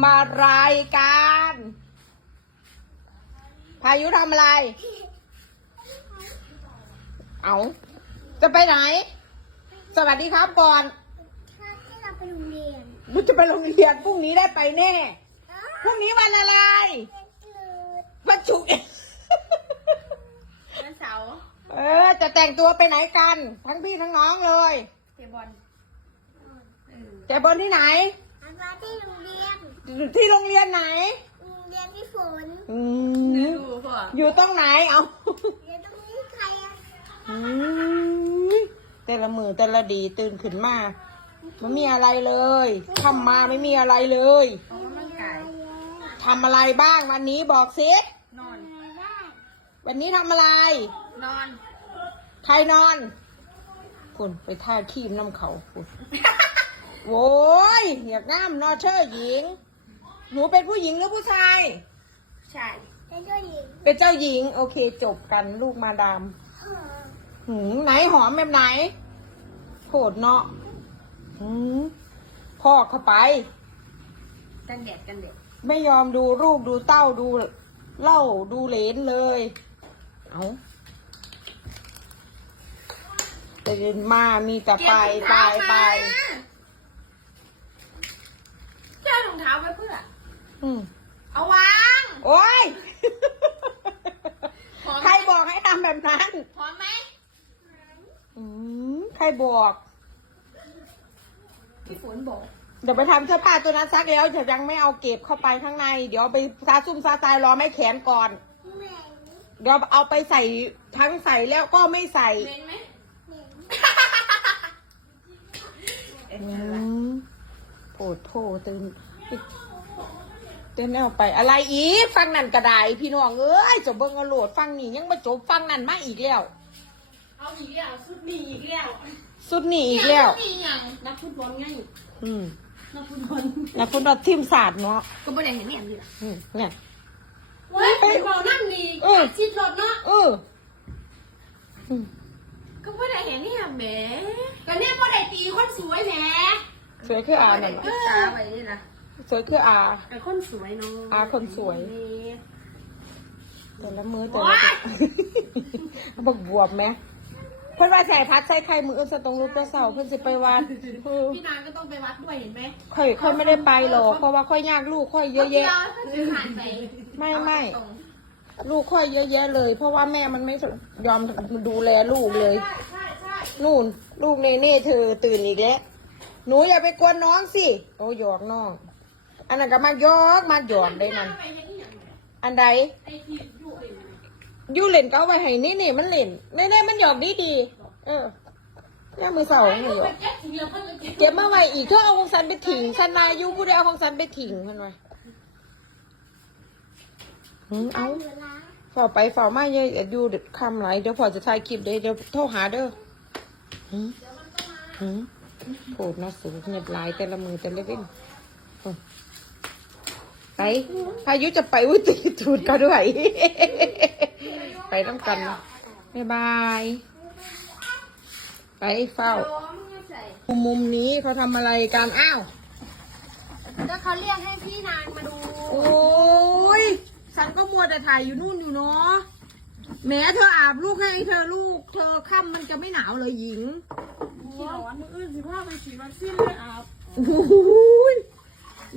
ำอะไรกัน พายุทำอะไร เอาจะไปไหน สวัสดีครับก่อนถ้าที่เราไปโรงเรียนมึงจะไปโรงเรียนพรุ่งนี้ได้ไปแน่ พรุ่งนี้วันอะไร วันศุกร์วันเสาร์เออ จะแต่งตัวไปไหนกัน ทั้งพี่ทั้งน้องเลยเตะบอลแต่บนที่ไหน อันมาที่โรงเรียน ที่โรงเรียนไหนโรงเรียนที่ฝนอืดูมพ่ออยู่ตรงไหนเอาเรียนตรงนี้ใครอะอืมแต่ละมือแต่ละดีตื่นขึ้นมาไม่มีอะไรเลยทำมาไม่มีอะไรเลยออกกำลังกายทำอะไรบ้างวันนี้บอกสินอน ได้วันนี้ทำอะไร นอน ใครนอนคุณไปท่าขี้มน้ำเขาคุณ โว้ยอยากน้ำนอเชอร์หญิง หนูเป็นผู้หญิงหรือผู้ชาย ใช่เป็นเจ้าหญิงเป็นเจ้าหญิง โอเคจบกันลูกมาดามเออหืมไหนหอมแบบไหนโผดเนาะหืมพ่อเข้าไป กันแดดกันแดดไม่ยอมดูรูปดูเต้าดูเล่าดูเหลนเลย เอาตื่นมามีแต่ไปไปไป เจ้ารองเท้าไว้เพื่ออืม เอาวาง โอ้ย พร้อมใครบอกให้ทำแบบนั้น พร้อมไหมอืมใครบอก พี่ฝนบอก เดี๋ยวไปทำเสื้อผ้าตัวนั้นซักแล้วจะยังไม่เอาเก็บเข้าไปข้างใน เดี๋ยวไปซาซุ่มซาซายรอไม่แขนก่อนเหม็นเดี๋ยวเอาไปใส่ทั้งใส่แล้วก็ไม่ใส่เห็นไหมเหม็นอืมโผดโผตื่นเต้นเอาไปอะไรอีกฟังนั่นกระไดพี่น้องเอ้ยจบเบิ้งเอาโหลดฟังนี่ยังไม่จบฟังนั่นมาอีกแล้วเอาอีกแล้วสุดนี้อีกแล้วสุดนี่อีกแล้วนี่ยังนักฟุตบอลไงอืมนักฟุตบอลแล้วคุณเอาทีมศาสตร์เนาะก็ไม่ได้เห็นเนี่ยดีละอืมเนี่ยเว้ยไปบอกนั่นดีเออชิดรถเนาะเอออืมก็ไม่ได้เห็นเนี่ยแหมก็เนี่ยไม่ได้ตีคนสวยแหมสวยคืออาไม่นั่ได้นติดตาไปนี่นะ สวยคืออา ไอ้คนสวยเนาะอาคนสวยนี่แต่ละมือแต่ละเอาบักบวบไหมเพื่อนว่าใส่พัดใส่ไข่มืออื่นสตรงรูปตัวเสาเพื่อนสิไปวัดเออพี่นางก็ต้องไปวัดด้วยเห็นไหมค่อยค่อยไม่ได้ไปหรอกเพราะว่าค่อยยากลูกค่อยเยอะแยะ ซื้อผ่านไปไม่ไม่ตรงลูกค่อยเยอะแยะเลย เพราะว่าแม่มันไม่ยอมดูแลลูกเลย ใช่ใช่ใช่นู่น ลูกเนเน่เธอตื่นอีกแล้ว หนูอย่าไปกวนน้องสิ โอ้หยอกน้อง อันนั้นก็มายอกมาหยอกได้มันไปเห็นอีหยังเนี่ยอันใดยู่เล่นก็เอาไว้ให้นี่นี่มันเล่นเน่เน่มันหยอกดีดีเออเนี่ยมือเสาองหนูไปเก็บทีเดียวเพิ่งจะเก็บเก็บมาไว้อีกเธอเอาของสันไปถิงสันนายุผู้ใดเอาของสันไปถิงมันไว้หืมเอาเวลาฝ่าไปฝ่ามาเยอะยู่เด็ดคำไหลเดี๋ยวพอจะถ่ายคลิปเดี๋ยวเดี๋ยวโทรหาเด้อหืมหืมโผล่นะสูงเงียบหลายแต่ละมือแต่ละเว้นอ ไปพายุจะไปอุ้ยตีตูดก็ด้วย ไปต้องกันบ๊ายบาย ไปเฝ้ามุมนี้เขาทำอะไรกัน อ้าว ก็เขาเรียกให้พี่นางมาดู โอ้ยฉันก็มัวแต่ถ่ายอยู่นู่นอยู่เนาะแหม้เธออาบลูกให้เธอลูก เธอค่ำมันจะไม่หนาวเลยหญิงร้อนมืออื่นสิพาไปฉีดวัคซีนเลยอาบ โอ้ย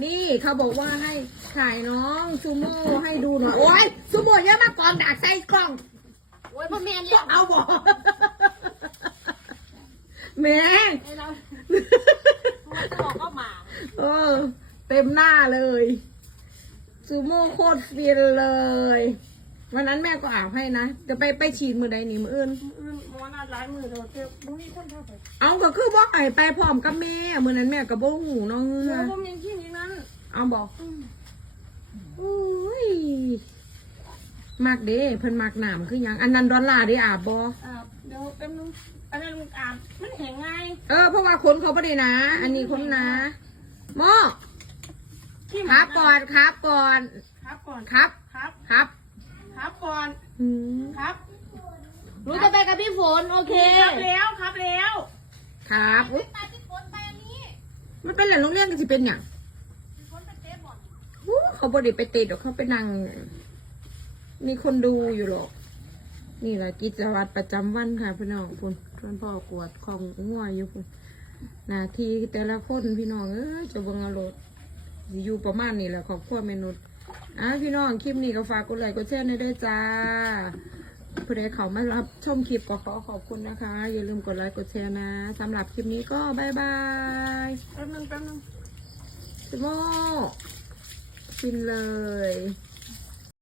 นี่เขาบอกว่าให้ถ่ายน้องซูโม่ให้ดูหน่อยโอ้ยซูโม่เยอะมากก่อนดักใส่กล้องโอ้ยพ่อแม่เนี่ยเอาบอกแหม่ไอ้เราจะบอกก็หมาเออ เต็มหน้าเลยซูโม่โคตรเฟียนเลย วันนั้นแม่ก็อาบให้นะ จะไปไปฉีดมือใดหนีมืออื่นอื่ นมอนาหลายมือเราเจ็บบุ้งนี่คนเท่าไปเอาก็คือบอกไอ้ไปพร้อมกับแม่มือนั้นแม่ก็บ่หูเน้องเงืเดี๋อยวผมยังที่นี้นั้นเอาบอกอุ้ยมากเด้เพิ่นมากหนามคือหยังอันนั้นดอลลาร์ได้อาบบ่อาบเดี๋ยวแป๊บนึงอันนั้นอาบมันแข็งไงเออเพราะว่าคนเขาบ่ได้นะ อันนี้คนนะหมอครับก่อนครับก่อนครับก่อนครับ ครับ ครับ ครับก่อนอืมครับ หนูจะไปกับพี่ฝนโอเคครับแล้วครับแล้วครับอุ๊ยไปที่ฝนไปอันนี้มันเป็นแหล่งโรงเรียนกันสิเป็นหยังฝนไปเตะบอลเขาบไดิไปติดหรอกเขาไปนั่งมีคนดูอยู่หรอก นี่แหละกิจวัตรประจำวันค่ะพี่น้องคุณท่านพ่อกวดของงัวอยู่คุณหนาทีแต่ละคนพี่น้องเอ้ยจะเบังเอารถสิอยู่ประมาณนี้แหละขอบครัวเมนุษย์อะพี่น้องคลิปนี้ก็ฝากกดไลค์กดแชร์ในอยด้วยจ้า ผู้ใดเขามารับชมคลิปก็ขอขอบคุณนะคะ อย่าลืมกดไลค์กดแชร์นะสำหรับคลิปนี้ก็บายบายแป๊บนึงแป๊บนึงสโมฟินเลย